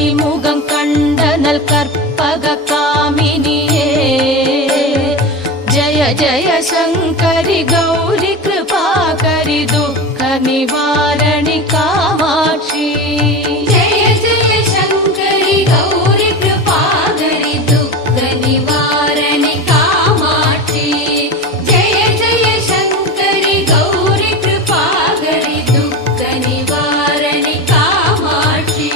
கனிமுகம் கண்டனல் கற்பக காமினியே ஜய ஜய சங்கரி கௌரி கிருபாகரி துக்க நிவாரணி காமாட்சி ஜய ஜய சங்கரி கௌரி கிருபாகரி துக்க நிவாரணி காமாட்சி ஜய ஜய சங்கரி கௌரி கிருபாகரி துக்க நிவாரணி காமாட்சி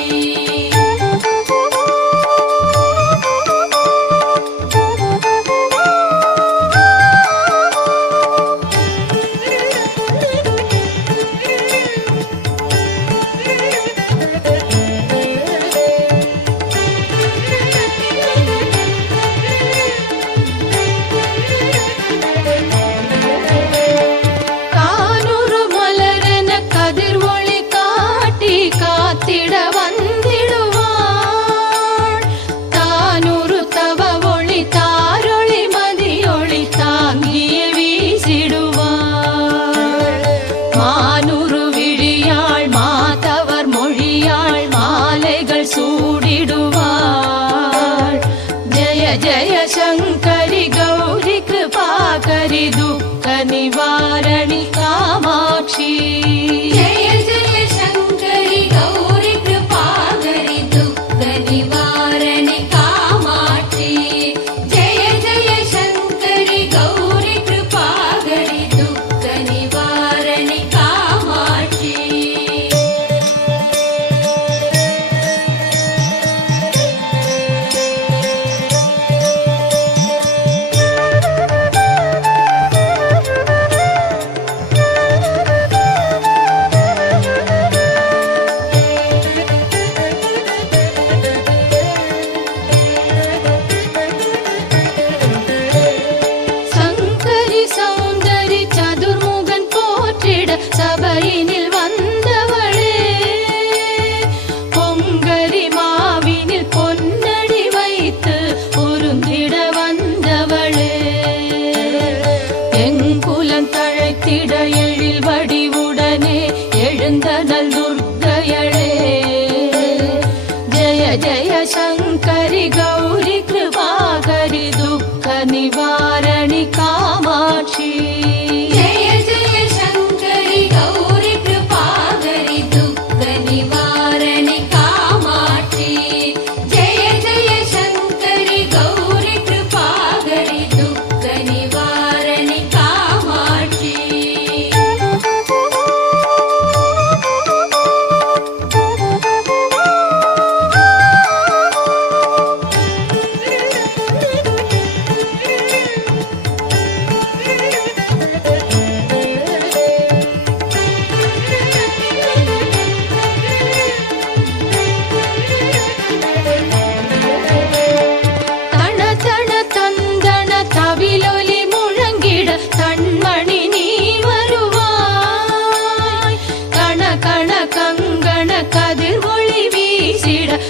जय शंकरि गौरी कृपाकरि दुःख निवारणि कामाक्षी जय जय शंकरि गौरी कृपाकरि दुःख निवारणि कामाक्षी जय जय शंकरि गौरी कृपाकरि दुःख निवारणि कामाक्षी சபையினில் வந்தவளே பொங்கரி மாவினில் பொன்னடி வைத்து பொருந்திட வந்தவளே எங்குலம் தழைத்திட எழில் வடிவுடனே எழுந்தனல் துர்க்கையளே ஜய ஜய சங்கரி கௌரி கிருபாகரி துக்க நிவாரணி காமாட்சி गौरी कृपाकरि दुःख निवारणि कामाक्षी जय जय शंकरि गौरी कृपाकरि दुःख निवारणि कामाक्षी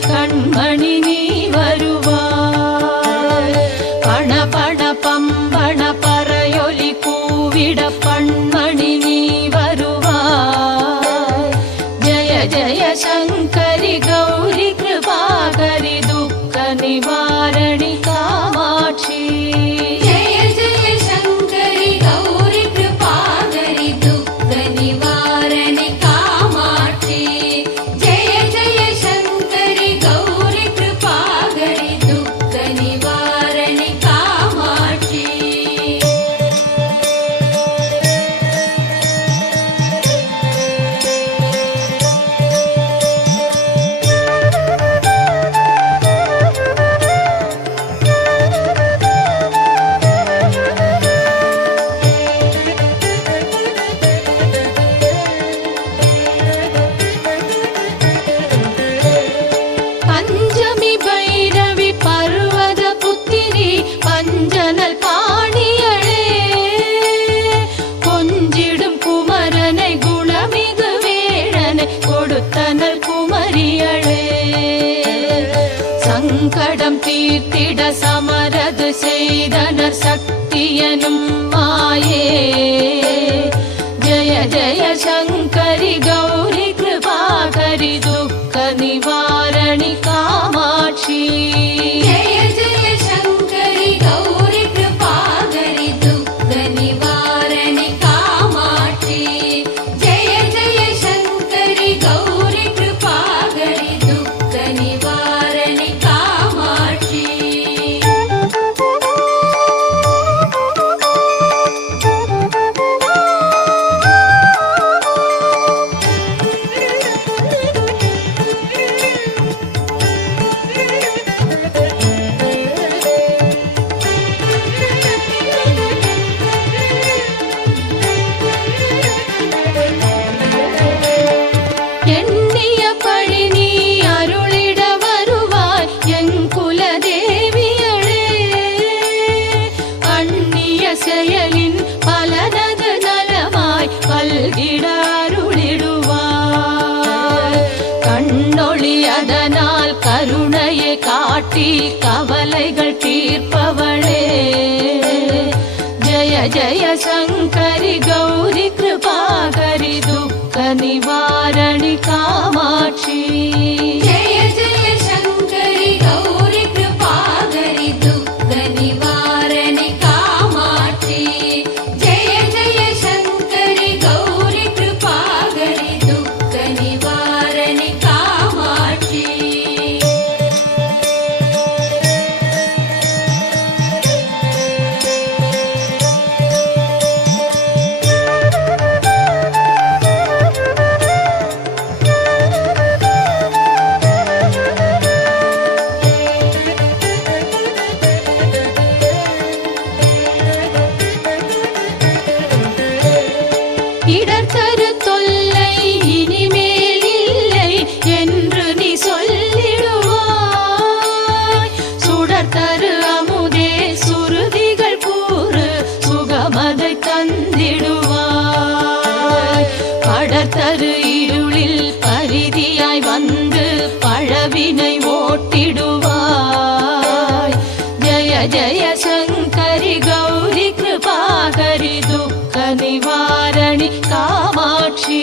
கண்மணி நீ வருவாய் பண பண பம்பண பறையொலி கூவிட பண்மணி நீ வருவாய் ஜய ஜய சங்கரி கௌரி கிருபாகரி துக்க நிவாரணி காமாட்சி जय जय शंकरि गौरी कृपाकरि दुःख निवारणि कामाक्षी जय जय शंकरि गौरी कृपाकरि दुःख निवारणि कामाक्षी பஞ்சமி பைரவி பர்வத புத்திரி பஞ்சனல் பாணியளே கொஞ்சிடும் குமரனை குணமிகு வேழனை கொடுத்தனல் குமரியளே சங்கடம் தீர்த்திட சமரது செய்தனர் சக்தியனும் மாயே ஜய ஜய சங்கரி கௌரி கிருபாகரி துக்க நிவாரணி निवारणि कामाक्षी जय जय शङ्करि गौरि कृपाकरि दुःख निवारणि कामाक्षी जय जय शङ्करि गौरि कृपाकरि दुःख निवारणि कामाक्षी எண்ணிய பழி நீ அருளிட வருவாய் என் குலதேவியளே அந்நிய செயலின் பலனது நலமாய் பல்கிட அருளிடுவாய் கண்ணொளி அதனால் கருணையை காட்டி கவலைகள் தீர்ப்பவளே जय जय शङ्करि गौरि कृपाकरि दुःख निवारणि कामाक्षी जय जय शङ्करि गौरि कृपाकरि दुःख निवारणि कामाक्षी जय जय शङ्करि गौरि कृपाकरि दुःख निवारणि कामाक्षी இடர்தரு தொல்லை இனிமேல் இல்லை என்று நீ சொல்லிடுவாய் சுடர்தரு அமுதே சுருதிகள் கூறு சுகமதை தந்திடுவாய் படர்தரு இருளில் பரிதியாய் வந்து பழவினை ஓட்டிடுவாய் ஜய ஜய शङ्करि गौरि कृपाकरि दुःख निवारणि कामाक्षी